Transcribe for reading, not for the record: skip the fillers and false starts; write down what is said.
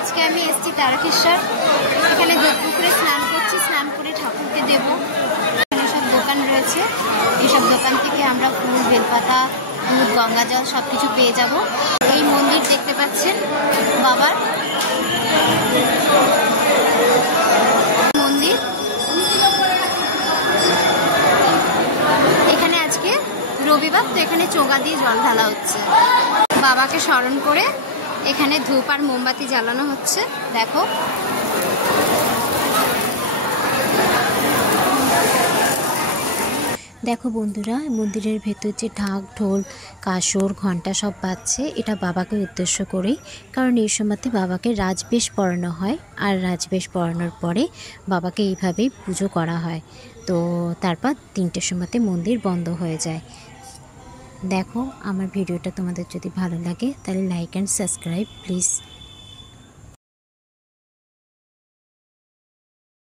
আজকে আমি এসেছি তারকেশ্বর। এখানে পুকুরে স্নান করছি, স্নান করে ঠাকুরকে দেব। এখানে সব দোকান রয়েছে, এইসব দোকান থেকে আমরা ফুল, বেলপাতা, দুধ, গঙ্গা জল সব কিছু পেয়ে যাব। এই মন্দির দেখতে পাচ্ছেন বাবার মন্দির। এখানে আজকে রবিবার, তো এখানে চোগা দিয়ে জল ঢালা হচ্ছে। বাবাকে স্মরণ করে এখানে ধূপ আর মোমবাতি জ্বালানো হচ্ছে। দেখো দেখো বন্ধুরা, মন্দিরের ভেতর যে ঢাক, ঢোল, কাসর, ঘণ্টা সব বাজছে, এটা বাবাকে উদ্দেশ্য করেই। কারণ এই সময়তে বাবাকে রাজবেশ পরানো হয়, আর রাজবেশ পরানোর পরে বাবাকে এইভাবেই পুজো করা হয়। তো তারপর 3টের সময়তে মন্দির বন্ধ হয়ে যায়। দেখো, আমার ভিডিওটা তোমাদের যদি ভালো লাগে তাহলে লাইক অ্যান্ড সাবস্ক্রাইব প্লিজ।